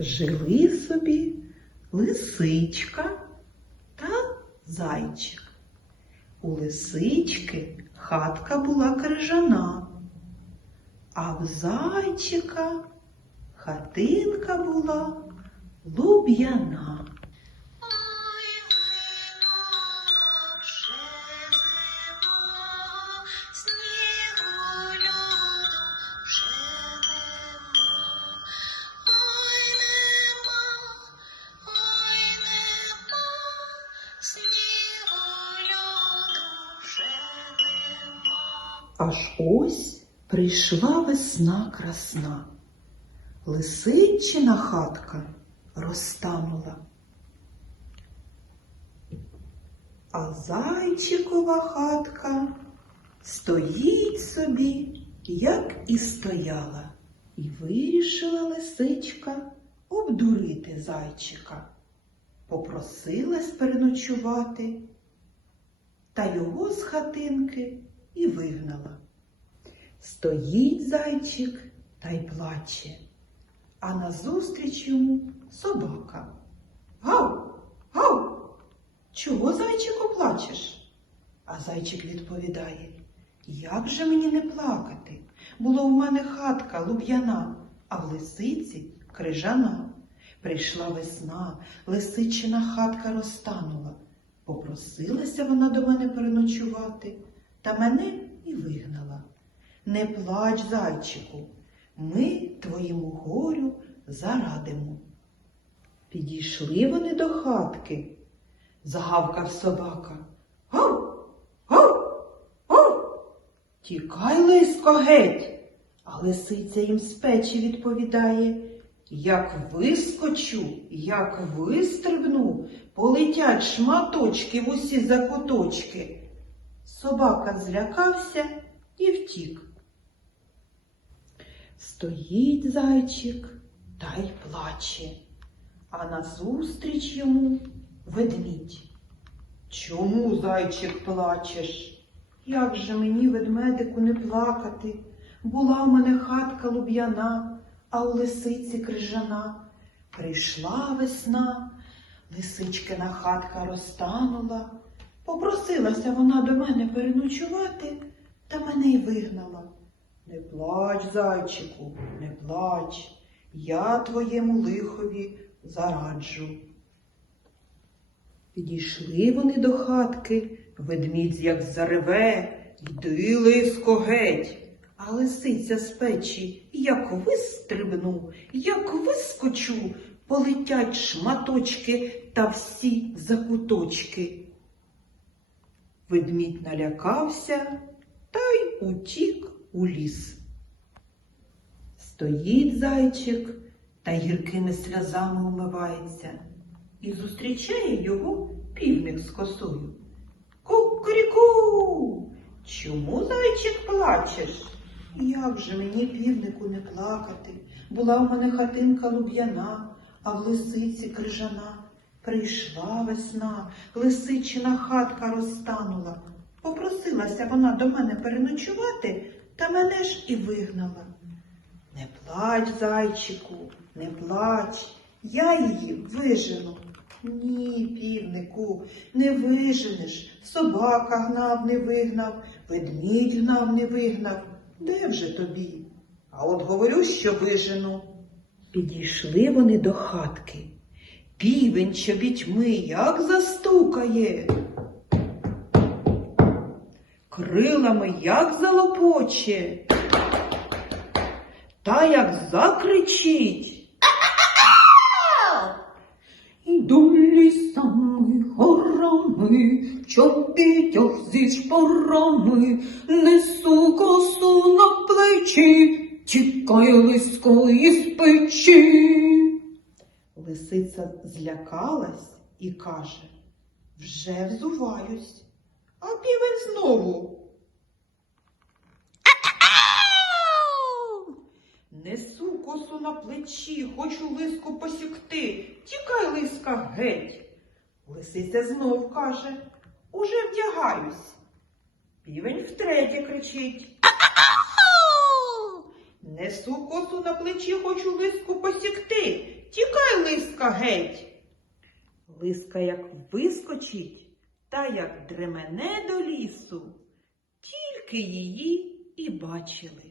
жили собі лисичка та зайчик. У лисички хатка була крижана, а в зайчика хатинка була луб'яна. Аж ось прийшла весна красна. Лисичина хатка розтанула. А зайчикова хатка стоїть собі, як і стояла, і вирішила лисичка обдурити зайчика. Попросилась переночувати, та його з хатинки і вигнала. Стоїть зайчик та й плаче, а назустріч йому собака. Гав, гав, чого, зайчику, плачеш? А зайчик відповідає, як же мені не плакати? Було в мене хатка луб'яна, а в лисиці крижана. Прийшла весна, лисичина хатка розтанула. Попросилася вона до мене переночувати, та мене і вигнала. Не плач, зайчику, ми твоєму горю зарадимо. Підійшли вони до хатки. Загавкав собака. Гав, гав, гав. Тікай, лиско, геть. А лисиця їм з печі відповідає. Як вискочу, як вистрибну, полетять шматочки в усі закуточки. Собака злякався і втік. Стоїть зайчик та й плаче, а назустріч йому ведмідь. Чому, зайчик, плачеш? Як же мені, ведмедику, не плакати? Була в мене хатка луб'яна, а у лисиці крижана. Прийшла весна, лисичкина хатка розтанула. Попросилася вона до мене переночувати, та мене й вигнала. Не плач, зайчику, не плач, я твоєму лихові зараджу. Підійшли вони до хатки, ведмідь як зареве, йди, лиско, геть. А лисиця з печі, як вистрибну, як вискочу, полетять шматочки та всі закуточки. Ведмідь налякався та й утік у ліс. Стоїть зайчик та гіркими сльозами умивається і зустрічає його півник з косою. Кукріку! Чому зайчик плачеш? Як же мені півнику не плакати? Була в мене хатинка луб'яна, а в лисиці крижана. Прийшла весна, лисичина хатка розтанула. Попросилася вона до мене переночувати, та мене ж і вигнала. Не плач, зайчику, не плач, я її вижену. Ні, півнику, не виженеш. Собака гнав, не вигнав, ведмідь гнав, не вигнав. Де вже тобі? А от говорю, що вижену. Підійшли вони до хатки. Півень чобітьми як застукає. Крилами як залопоче, та як закричить. Йду лісами, горами, чобітях зі шпорами, несу косу на плечі, тікай лиско із печі. Лисиця злякалась і каже, вже взуваюсь, а півень знову. Несу косу на плечі, хочу лиску посікти. Тікай, лиска, геть. Лисиця знов каже, уже вдягаюсь. Півень втретє кричить. Несу косу на плечі, хочу лиску посікти. Тікай, лиска, геть. Лиска як вискочить, та як дремене до лісу, тільки її і бачили.